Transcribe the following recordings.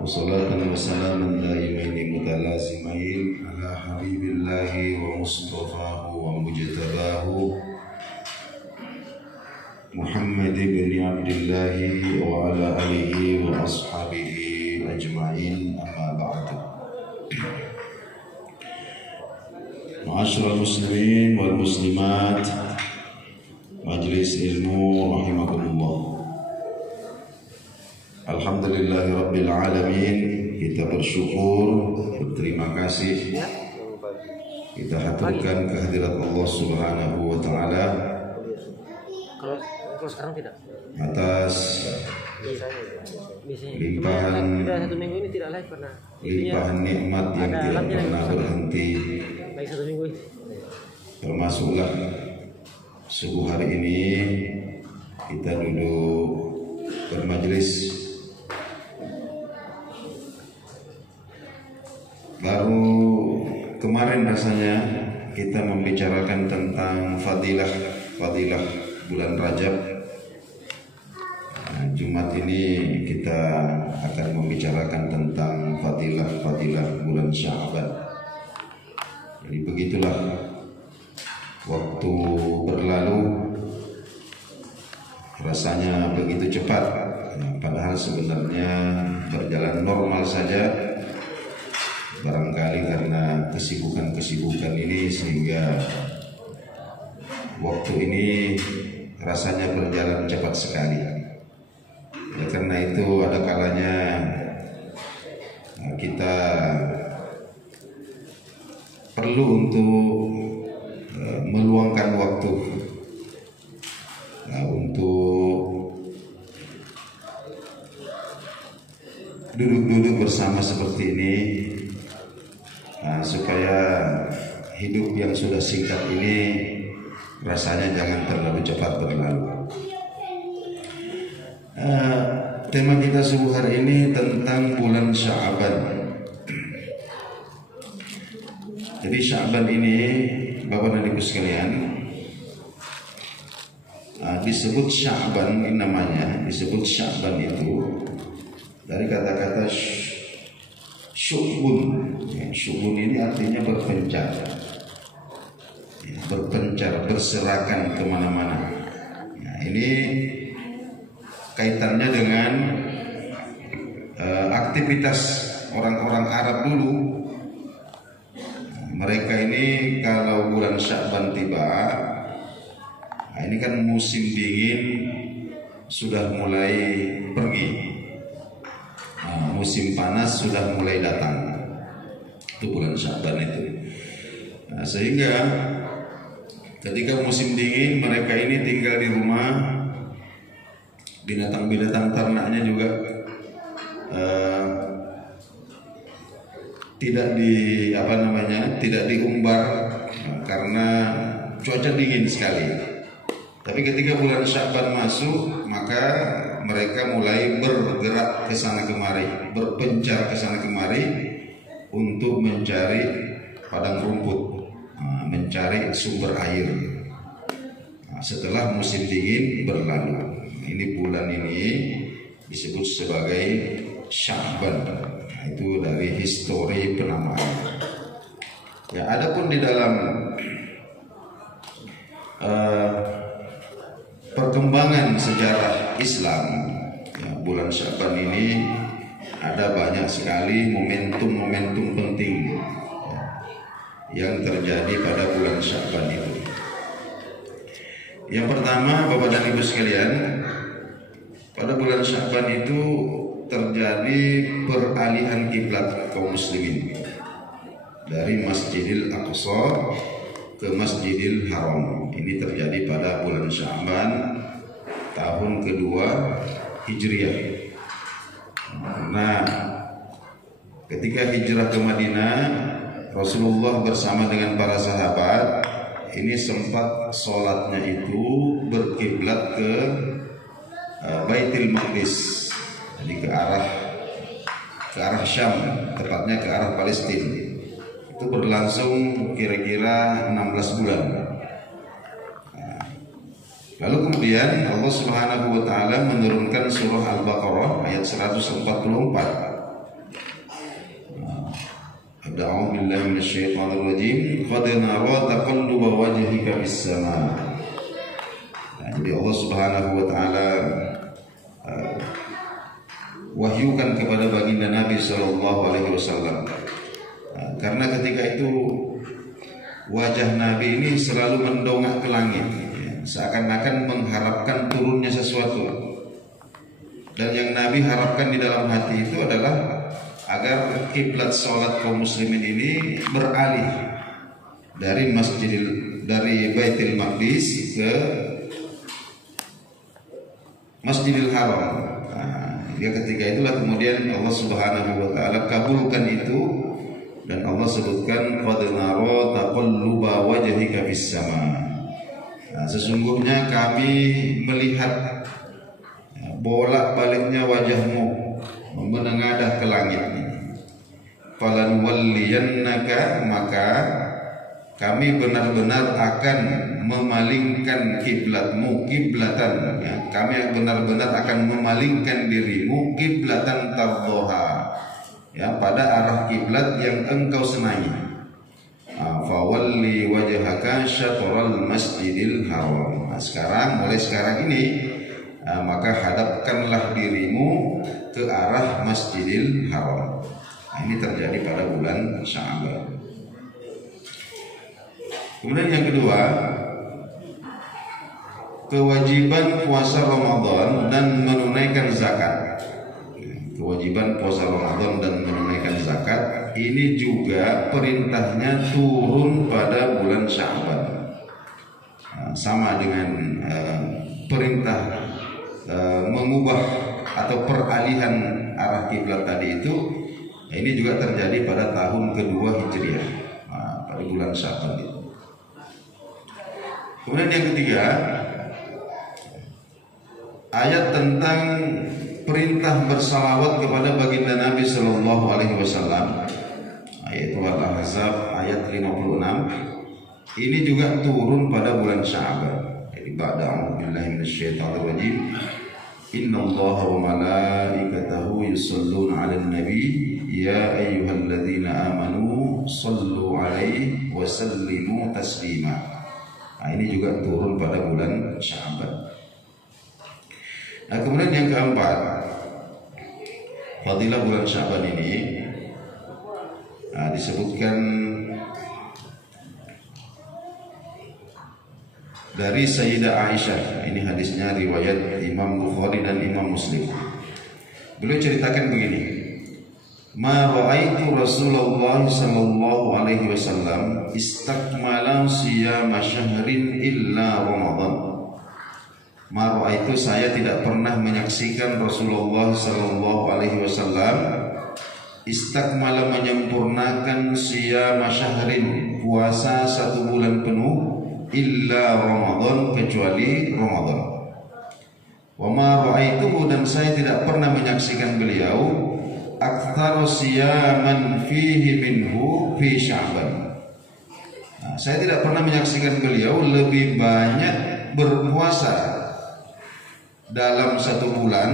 وصلاة وسلاما دائمين متلازمين على حبيب الله ومصطفاه ومجتباه محمد بن عبد الله وعلى آله وأصحابه أجمعين أما بعد. معاشر المسلمين والمسلمات, Majelis Ilmu rahimakumullah. Alhamdulillahirabbil alamin, kita bersyukur, berterima kasih, kita haturkan kehadirat Allah Subhanahu wa taala atas limpahan nikmat yang tidak pernah berhenti. Termasuklah subuh hari ini kita duduk bermajelis. Baru kemarin rasanya kita membicarakan tentang fadilah bulan Rajab. Jumat ini kita akan membicarakan tentang fadilah bulan Sya'ban. Jadi begitulah waktu berlalu, rasanya begitu cepat, padahal sebenarnya berjalan normal saja. Barangkali karena kesibukan ini sehingga waktu ini rasanya berjalan cepat sekali. Karena itu ada kalanya kita perlu untuk meluangkan waktu untuk duduk-duduk bersama seperti ini, supaya hidup yang sudah singkat ini rasanya jangan terlalu cepat berlalu. Tema kita subuh hari ini tentang bulan Sya'ban. Jadi Sya'ban ini, Bapak dan Ibu sekalian, disebut Sya'ban, ini namanya disebut Sya'ban itu dari kata-kata syu'bun. Syu'bun ini artinya berpencar, berserakan kemana-mana. Nah, ini kaitannya dengan aktivitas orang-orang Arab dulu. Mereka ini kalau bulan Sya'ban tiba, ini kan musim dingin sudah mulai pergi, musim panas sudah mulai datang. Itu bulan Sya'ban itu. Sehingga ketika musim dingin mereka ini tinggal di rumah, binatang-binatang ternaknya juga tidak diumbar karena cuaca dingin sekali. Tapi ketika bulan Sya'ban masuk, maka mereka mulai bergerak ke sana kemari, berpencar ke sana kemari untuk mencari padang rumput, mencari sumber air. Setelah musim dingin berlalu, ini bulan ini disebut sebagai Sya'ban. Itu dari histori penamaan. Ya, adapun di dalam perkembangan sejarah Islam, ya, bulan Sya'ban ini ada banyak sekali momentum-momentum penting, ya, yang terjadi pada bulan Sya'ban itu. Yang pertama, Bapak dan Ibu sekalian, pada bulan Sya'ban itu terjadi peralihan kiblat kaum muslimin dari Masjidil Aqsa ke Masjidil Haram. Ini terjadi pada bulan Sya'ban tahun kedua Hijriah. Nah, ketika hijrah ke Madinah, Rasulullah bersama dengan para sahabat ini sempat sholatnya itu berkiblat ke Baitul Maqdis, jadi ke arah Syam, tepatnya ke arah Palestina. Itu berlangsung kira-kira 16 bulan. Lalu kemudian Allah Subhanahu wa taala menurunkan surah Al-Baqarah ayat 144 A'udzu billahi minasyaitonir rajim. Qad nara taqalluba wajhika fis sama. Jadi Allah Subhanahu wa taala wahyukan kepada baginda Nabi sallallahu alaihi wasallam. Karena ketika itu wajah Nabi ini selalu mendongak ke langit, seakan-akan mengharapkan turunnya sesuatu. Dan yang Nabi harapkan di dalam hati itu adalah agar kiblat sholat kaum muslimin ini beralih dari Baitul Maqdis ke Masjidil Haram. Ya ketika itulah kemudian Allah Subhanahu wa taala kabulkan itu, dan Allah sebutkan qad nara taqalluba wajhika fis sama. Sesungguhnya kami melihat bolak-baliknya wajahmu menengadah ke langit. Falan walliyannaka, maka kami benar-benar akan memalingkan kiblatmu kiblatan, ya. Kami benar-benar akan memalingkan dirimu kiblatan tardhaha, ya, pada arah kiblat yang engkau senangi. Fawalli wajhaka syatral masjidil haram. Mulai sekarang ini maka hadapkanlah dirimu ke arah Masjidil Haram. Ini terjadi pada bulan Sya'ban. Kemudian yang kedua, kewajiban puasa Ramadan dan menunaikan zakat. Kewajiban puasa Ramadan dan menunaikan zakat ini juga perintahnya turun pada bulan Sya'ban. Sama dengan perintah mengubah atau peralihan arah kiblat tadi itu, ini juga terjadi pada tahun kedua Hijriah, pada bulan Sya'ban itu. Kemudian yang ketiga, ayat tentang perintah bersalawat kepada baginda Nabi Sallallahu Alaihi Wasallam, yaitu Al-Ahzab ayat 56. Ini juga turun pada bulan Sya'ban. Jadi ba'da a'udzubillahi minasyaitonir rajim. Innallaha wa malaikatahu yusholluna 'alan nabi ya ayyuhalladzina amanu shallu 'alaihi wa sallimu taslima. Ini juga turun pada bulan Sya'ban. Nah, kemudian yang keempat, fadilah bulan Sya'ban ini disebutkan dari Sayyidah Aisyah. Ini hadisnya riwayat Imam Bukhari dan Imam Muslim. Beliau ceritakan begini, ma ra'aitu Rasulullah sallallahu alaihi wasallam istakmala siyama syahrin illa Ramadan. Ma ra'aitu, saya tidak pernah menyaksikan Rasulullah sallallahu alaihi wasallam istakmala, menyempurnakan siyama syahrin, puasa satu bulan penuh, illa Ramadan, kecuali Ramadan. Wa ma ra'aituhu, dan saya tidak pernah menyaksikan beliau aktsara siyaman fihi minhu fi Sya'ban. Saya tidak pernah menyaksikan beliau lebih banyak berpuasa dalam satu bulan,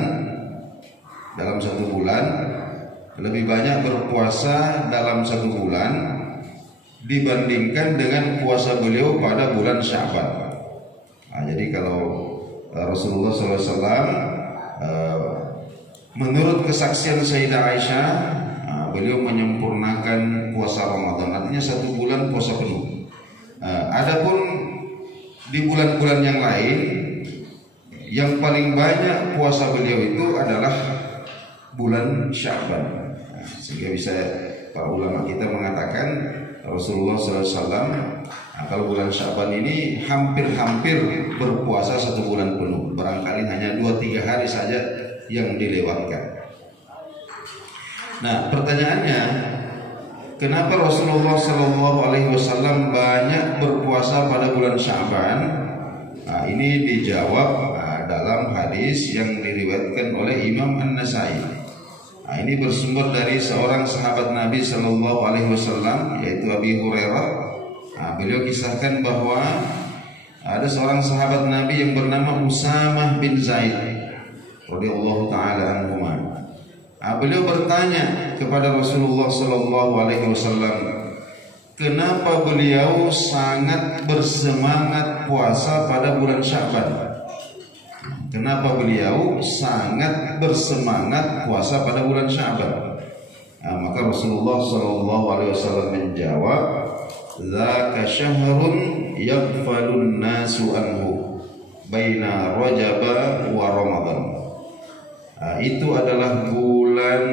lebih banyak berpuasa dalam satu bulan dibandingkan dengan puasa beliau pada bulan Sya'ban. Jadi kalau Rasulullah SAW menurut kesaksian Sayyidah Aisyah, beliau menyempurnakan puasa Ramadan, artinya satu bulan puasa penuh. Adapun di bulan-bulan yang lain, yang paling banyak puasa beliau itu adalah bulan Sya'ban. Sehingga bisa para ulama kita mengatakan Rasulullah SAW kalau bulan Sya'ban ini hampir-hampir berpuasa satu bulan penuh. Barangkali hanya 2-3 hari saja yang dilewatkan. Nah, pertanyaannya, kenapa Rasulullah SAW banyak berpuasa pada bulan Sya'ban? Ini dijawab dalam hadis yang diriwayatkan oleh Imam An-Nasai. Ini bersumber dari seorang sahabat Nabi Sallallahu Alaihi Wasallam, yaitu Abi Hurairah. Beliau kisahkan bahwa ada seorang sahabat Nabi yang bernama Usamah bin Zaid radhiyallahu taala anhuma. Beliau bertanya kepada Rasulullah Sallallahu Alaihi Wasallam, kenapa beliau sangat bersemangat puasa pada bulan Sya'ban? Kenapa beliau sangat bersemangat puasa pada bulan Sya'ban? Maka Rasulullah Sallallahu Alaihi Wasallam menjawab, "Dzaka syahrun yaghfalun nasu anhu baina Rajab wa Ramadan." Itu adalah bulan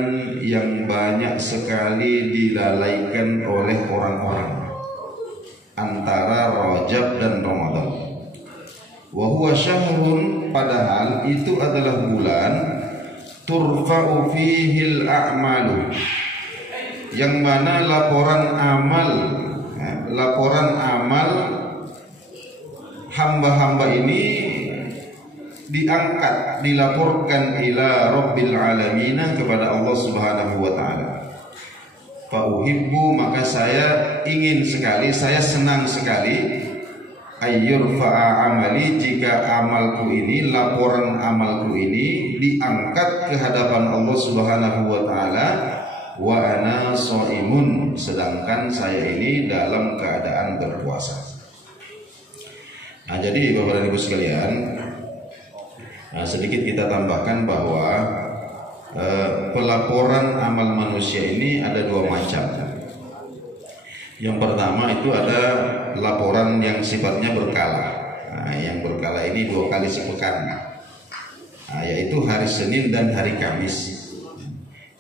yang banyak sekali dilalaikan oleh orang-orang antara Rajab dan Ramadan. Wa huwa syahrun, padahal itu adalah bulan turfa'u fihil a'malu, yang mana laporan amal hamba-hamba ini diangkat, dilaporkan ila Rabbil Alamin, kepada Allah Subhanahu wa taala. Fa uhibbu, maka saya ingin sekali, saya senang sekali, ayyurfa'a amali, jika amalku ini, laporan amalku ini diangkat ke hadapan Allah Subhanahu wa taala, wa ana shaimun, sedangkan saya ini dalam keadaan berpuasa. Nah, jadi Bapak dan Ibu sekalian, sedikit kita tambahkan bahwa pelaporan amal manusia ini ada dua macam. Yang pertama itu ada laporan yang sifatnya berkala. Yang berkala ini 2 kali sepekan, yaitu hari Senin dan hari Kamis.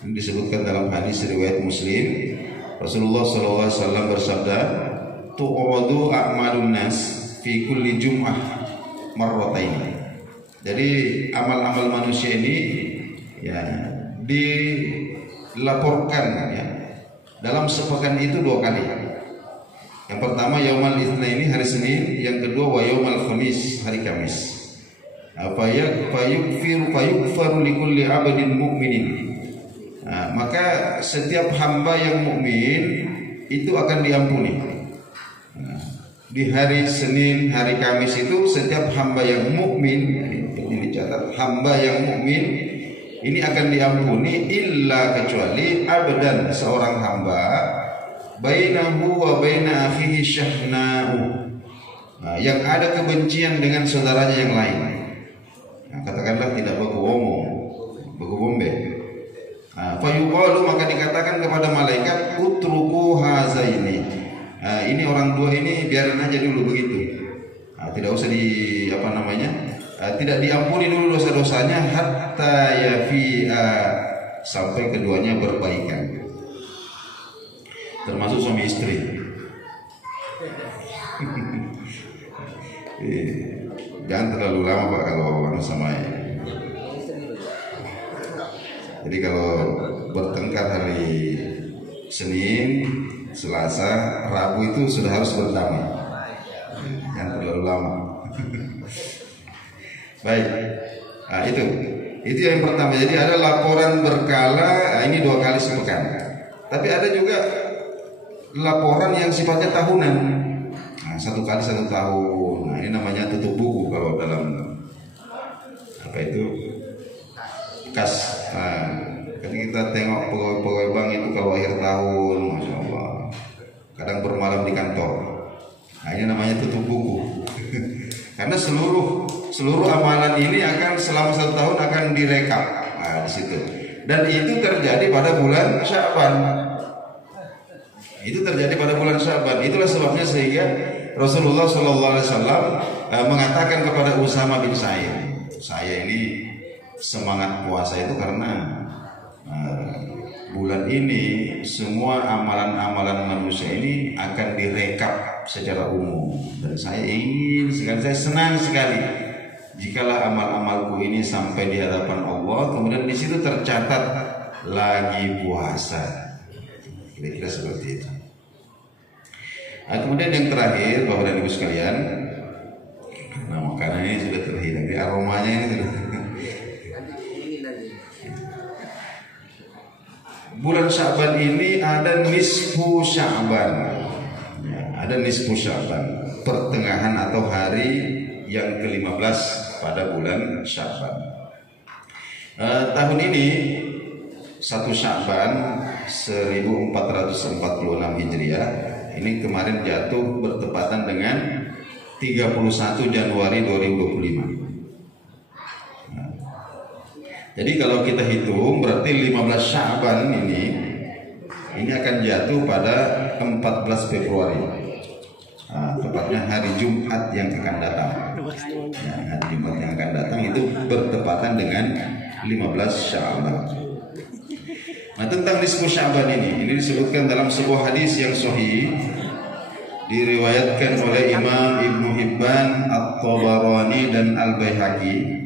Ini disebutkan dalam hadis riwayat Muslim. Rasulullah SAW bersabda, tu'radu a'malun nas fi kulli jum'ah marratain. Jadi amal-amal manusia ini ya dilaporkan ya dalam sepekan itu 2 kali. Yang pertama yaumal itsnaini, hari Senin, yang kedua wa yaumal khamis, hari Kamis. Fayughfaru likulli 'abdin mu'minin. Maka setiap hamba yang mukmin itu akan diampuni. Di hari Senin, hari Kamis itu setiap hamba yang mukmin, ini dicatat, hamba yang mukmin ini akan diampuni, illa, kecuali abdan, seorang hamba, bainahu wa baina akhihi syahna'u, yang ada kebencian dengan saudaranya yang lain. Katakanlah tidak baku omong, baku bombe. Fayuqalu, maka dikatakan kepada malaikat, utruku hazaini, ini orang dua ini biarin aja dulu begitu, tidak usah tidak diampuni dulu dosa-dosanya, hatta yafi'a, sampai keduanya berbaikan, termasuk suami istri. Jangan terlalu lama Pak kalau sama ya. Jadi kalau bertengkar hari Senin, Selasa, Rabu itu sudah harus berdamai. Jangan terlalu lama. Baik, itu yang pertama. Jadi ada laporan berkala, ini 2 kali sepekan. Tapi ada juga laporan yang sifatnya tahunan, 1 kali 1 tahun. Nah, ini namanya tutup buku kalau dalam kas. Ketika kita tengok pegawai bank itu kalau akhir tahun, masya Allah, kadang bermalam di kantor. Nah, ini namanya tutup buku. Karena seluruh amalan ini akan selama 1 tahun akan direkap di situ. Dan itu terjadi pada bulan Sya'ban. Itulah sebabnya sehingga Rasulullah SAW mengatakan kepada Usama bin Zaid, saya ini semangat puasa itu karena bulan ini semua amalan-amalan manusia ini akan direkap secara umum, dan saya senang sekali jikalau amal-amalku ini sampai di hadapan Allah, kemudian di situ tercatat lagi puasa. Kira-kira seperti itu. Kemudian yang terakhir Bapak dan Ibu sekalian, makanan ini sudah terhilang, aromanya ini sudah. Bulan Sya'ban ini ada nisfu Sya'ban, ada nisfu Sya'ban, pertengahan atau hari yang ke-15 pada bulan Sya'ban. Tahun ini 1 Sya'ban 1446 Hijriah. Ini kemarin jatuh bertepatan dengan 31 Januari 2025. Jadi kalau kita hitung berarti 15 Sya'ban ini akan jatuh pada 14 Februari. Tepatnya hari Jumat yang akan datang. Ya, hari Jumat yang akan datang itu bertepatan dengan 15 Sya'ban. Nah, tentang nisfu Sya'ban ini disebutkan dalam sebuah hadis yang sahih, diriwayatkan oleh Imam Ibnu Hibban, At-Tabarani dan Al-Baihaqi.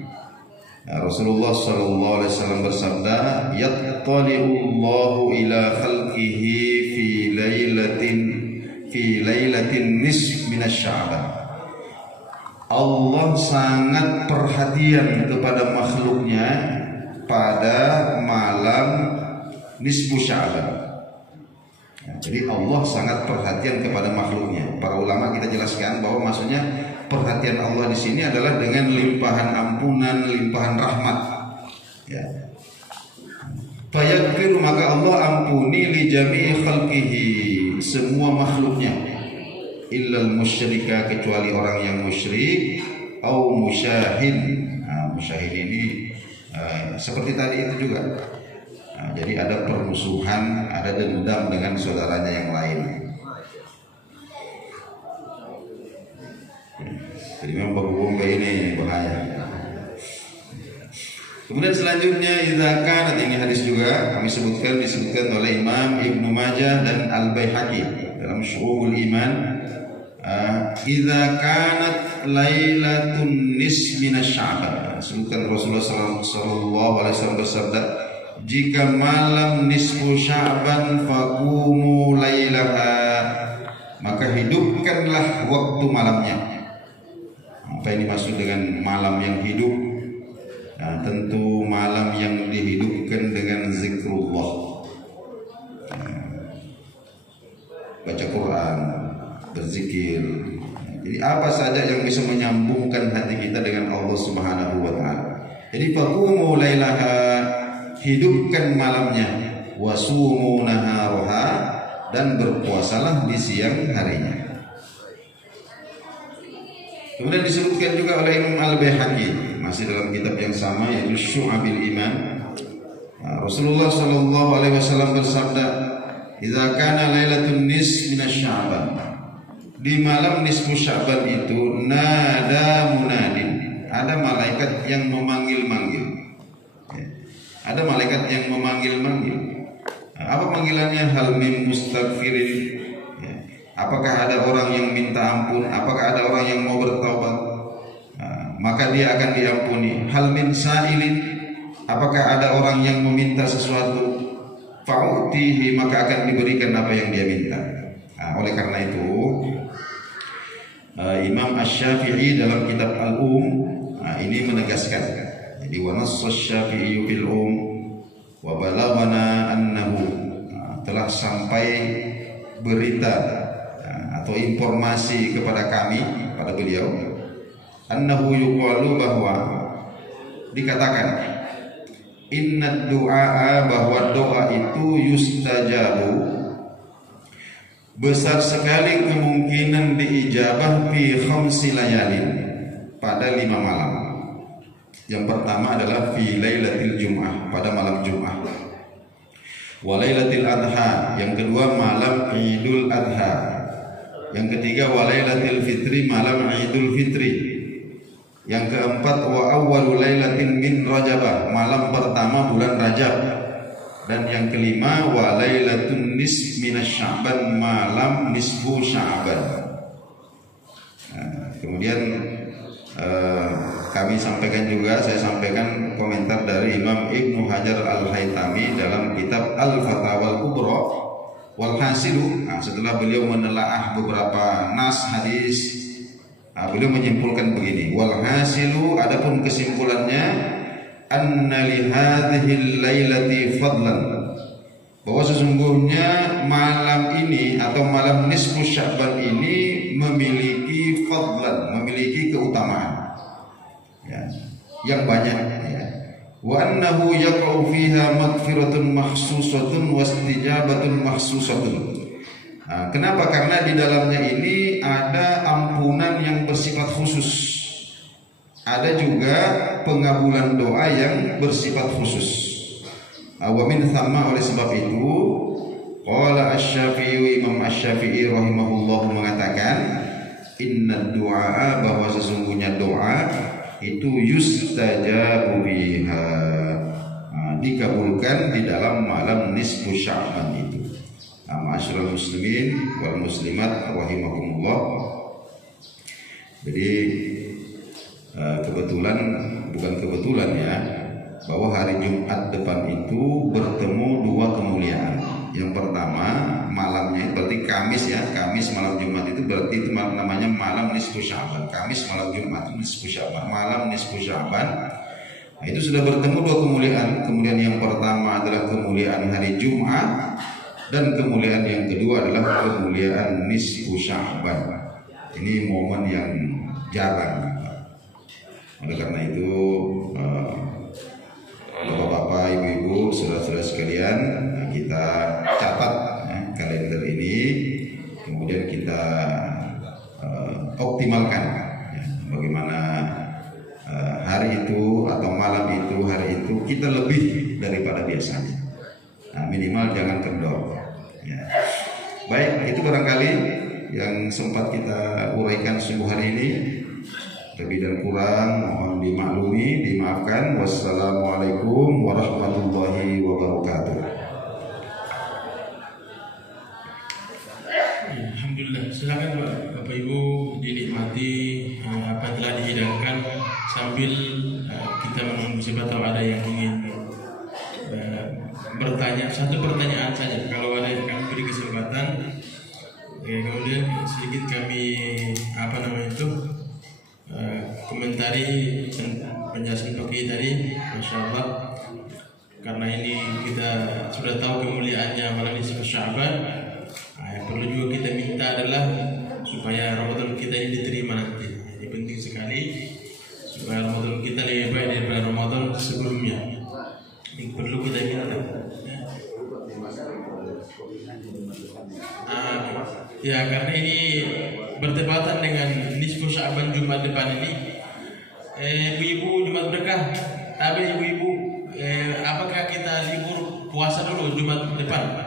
Rasulullah sallallahu alaihi wasallam bersabda, "Yattali'ullahu ila khalqihi fi lailatin nisf minasy-Sya'ban." Allah sangat perhatian kepada makhluknya pada malam nisfu Sya'ban. Jadi Allah sangat perhatian kepada makhluknya. Para ulama kita jelaskan bahwa maksudnya perhatian Allah di sini adalah dengan limpahan ampunan, limpahan rahmat. Ya. Fayaghfiru, maka Allah ampuni li jami'i khalqihi, semua makhluknya, illal musyrika, kecuali orang yang musyrik, au musyahid. Musyahid ini seperti tadi itu juga. Jadi ada permusuhan, ada dendam dengan saudaranya yang lain. Jadi memang berhubung kayak ini bahaya. Kemudian selanjutnya idza kanat, ini hadis juga kami disebutkan oleh Imam Ibnu Majah dan Al-Baihaqi dalam Syu'ubul Iman. Idza kanat lailatun nis minasy-Sya'ban, sebutkan Rasulullah sallallahu alaihi wasallam bersabda, jika malam nisfu Sya'ban faqumu lailaha, maka hidupkanlah waktu malamnya. Apa ini maksud dengan malam yang hidup? Nah, tentu malam yang dihidupkan dengan zikrullah, baca Quran, berzikir. Jadi apa saja yang bisa menyambungkan hati kita dengan Allah Subhanahu wa taala. Jadi faqumu lailaha, hidupkan malamnya, wasumu naharaha, dan berpuasalah di siang harinya. Kemudian disebutkan juga oleh Imam Al-Baihaqi masih dalam kitab yang sama, yaitu Syu'abil Iman. Rasulullah sallallahu alaihi wasallam bersabda, "Idza kana lailatun nis minasy-Sya'ban." Di malam nisfu Sya'ban itu nada munadin, ada malaikat yang memanggil-manggil. Ada malaikat yang memanggil-manggil. Apa panggilannya? Hal min mustaghfirin. Apakah ada orang yang minta ampun? Apakah ada orang yang mau bertaubat? Maka dia akan diampuni. Hal min sa'ilin. Apakah ada orang yang meminta sesuatu? Fa'utihi, maka akan diberikan apa yang dia minta. Oleh karena itu, Imam Asy-Syafi'i dalam kitab ini menegaskan. Jadi wa nassa Asy-Syafi'i fil wa balaghana annahu, telah sampai berita atau informasi kepada kami, pada beliau, annahu yuqalu, bahwa dikatakan, inna du'a, bahwa doa itu yustajabu, besar sekali kemungkinan diijabah fi khamsi layalin, pada 5 malam. Yang pertama adalah fi lailatul Jum'ah, pada malam Jum'ah. Wa lailatul Adha, yang kedua malam Idul Adha. Yang ketiga wa lailatul Fitri, malam Idul Fitri. Yang keempat wa awwalu lailatin min Rajabah, malam pertama bulan Rajab. Dan yang kelima wa lailatun nis minasy-Sya'ban, malam nisfu Sya'ban. Kemudian saya sampaikan komentar dari Imam Ibnu Hajar Al-Haytami dalam kitab Al-Fatawa Al-Kubra. Walhasilu, setelah beliau menelaah beberapa nas hadis, beliau menyimpulkan begini. Walhasilu, adapun kesimpulannya, anna li hadhil lailati fadlan, bahwa sesungguhnya malam ini atau malam nisfu Sya'ban ini memiliki fadlan, memiliki keutamaan, ya, yang banyak, ya. wa annahu yaqa'u fiha maghfiratun mahsusatun wastijabatun mahsusatun. Nah, kenapa? Karena di dalamnya ini ada ampunan yang bersifat khusus. Ada juga pengabulan doa yang bersifat khusus. Wa min thamma, oleh sebab itu qala Asy-Syafi'i, Imam Asy-Syafi'i rahimahullah mengatakan, inna du'a, bahwa sesungguhnya doa itu yustajabu biha, dikabulkan di dalam malam nisfu Sya'ban itu. Ma'asyiral muslimin wal muslimat rahimakumullah. Jadi kebetulan, bukan kebetulan ya, bahwa hari Jumat depan itu bertemu dua kemuliaan. Yang pertama malamnya, berarti Kamis ya, Kamis malam Jumat itu berarti itu namanya malam nisfu Sya'ban. Kamis malam Jumat itu nisfu Sya'ban, malam nisfu Sya'ban. Nah, itu sudah bertemu dua kemuliaan. Kemuliaan yang pertama adalah kemuliaan hari Jumat, dan kemuliaan yang kedua adalah kemuliaan nisfu Sya'ban. Ini momen yang jarang. Oleh karena itu, bapak-bapak, ibu-ibu, saudara-saudara sekalian, kita catat kalender ini, kemudian kita optimalkan bagaimana hari itu atau malam itu, hari itu kita lebih daripada biasanya. Minimal jangan kendor. Baik, itu barangkali yang sempat kita uraikan subuh hari ini. Lebih dan kurang mohon dimaklumi, dimaafkan. Wassalamualaikum warahmatullahi wabarakatuh. Alhamdulillah, silakan Bapak Ibu dinikmati apa yang telah dihidangkan sambil kita menunggu siapa tahu ada yang ingin bertanya. Satu pertanyaan saja, kalau ada yang kami beri kesempatan. Kemudian sedikit kami komentari penjelasan Pak tadi, Masya Allah. Karena ini kita sudah tahu kemuliaannya malam nisfu Sya'ban. Yang perlu juga kita minta adalah supaya Ramadan kita ini diterima nanti. Ini penting sekali supaya Ramadan kita lebih baik daripada Ramadan sebelumnya. Ini perlu kita minta. Ya, karena ini bertepatan dengan nisfu Sya'ban Jumat depan ini. Ibu-ibu Jumat berkah. Tapi ibu-ibu, apakah kita libur puasa dulu Jumat depan?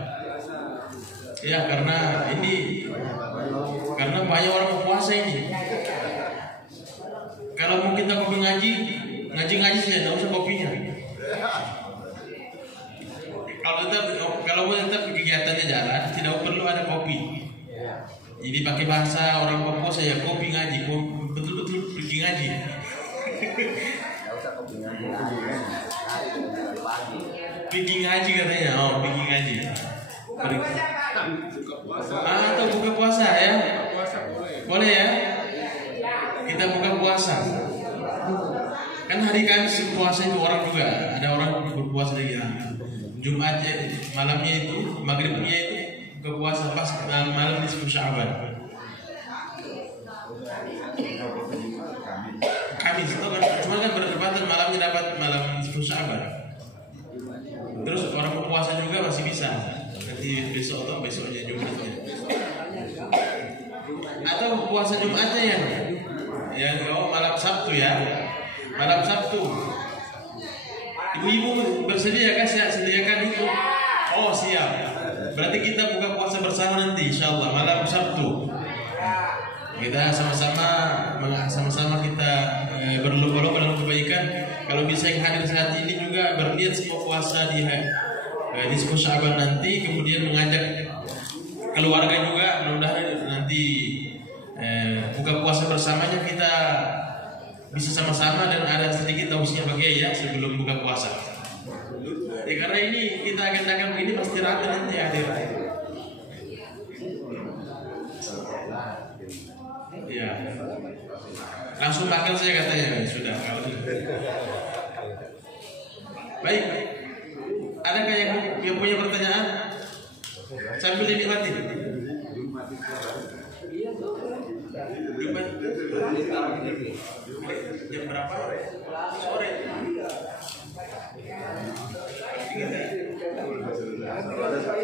Ya, karena banyak orang puasa ini. Kalau mau kita kopi ngaji saja, tidak usah kopinya. Kalau mau tetap kegiatannya jalan, tidak perlu ada kopi. Jadi pakai bahasa orang Papua saya kopi ngaji, betul-betul pergi ngaji. Pergi ngaji katanya, pergi ngaji. Atau buka puasa ya? Boleh ya? Kita buka puasa. Kan hari Kamis puasa itu orang juga, ada orang berpuasa lagi. Jumat malamnya itu, maghribnya itu buka puasa pas malam nisfu Sya'ban. Kamis itu kan cuma kan berdepatan malamnya dapat malam nisfu Sya'ban. Terus orang berpuasa juga masih bisa. Nanti besok atau besoknya Jumatnya. Atau puasa Jumatnya yang malam Sabtu ya. Malam Sabtu. Ibu-ibu bersedia kan sediakan itu? Oh siap. Berarti kita buka puasa bersama nanti insyaallah malam Sabtu. Kita sama-sama kita berlomba-lomba dalam kebaikan. Kalau bisa yang hadir saat ini juga berniat semua puasa di nisfu Sya'ban nanti, kemudian mengajak keluarga juga, mudah-mudahan nanti buka puasa bersamanya kita bisa sama-sama dan ada sedikit tausiah bagi ya sebelum buka puasa. Karena ini kita agendakan begini pasti rata nanti hadir. Ya, langsung makan saja katanya sudah. Baik, adakah yang punya pertanyaan? Sambil dinikmati. Jumat jam berapa? Sore.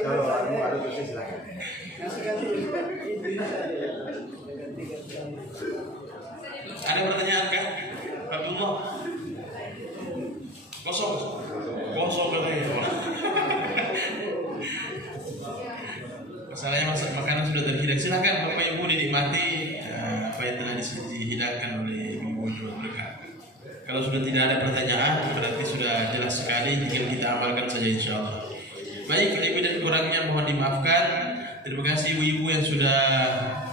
Kalau ada terus silakan. Ada pertanyaan kan? Abdullah? Kosong katanya. Masalahnya makanan sudah terhidang. Silakan Bapak Ibu dinikmati apa yang telah dihidangkan oleh Ibu Jumat Berkah. Kalau sudah tidak ada pertanyaan, berarti sudah jelas sekali. Tinggal kita amalkan saja insya Allah. Baik, lebih dan kurangnya mohon dimaafkan. Terima kasih ibu-ibu yang sudah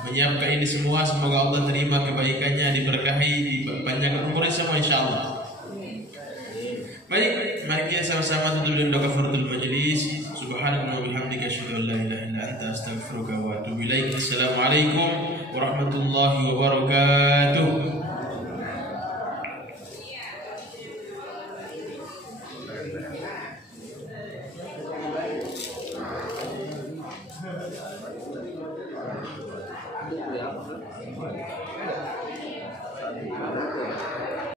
menyiapkan ini semua. Semoga Allah terima kebaikannya, diberkahi, dipanjangkan umurnya semua insya Allah. Baik, mari kita sama-sama tutup dengan doa kafaratul majelis. Subhanallah wa bihamdika asyhadu an la ilaha illa anta astaghfiruka wa atubu ilaik. Assalamualaikum warahmatullahi wabarakatuh. Ya.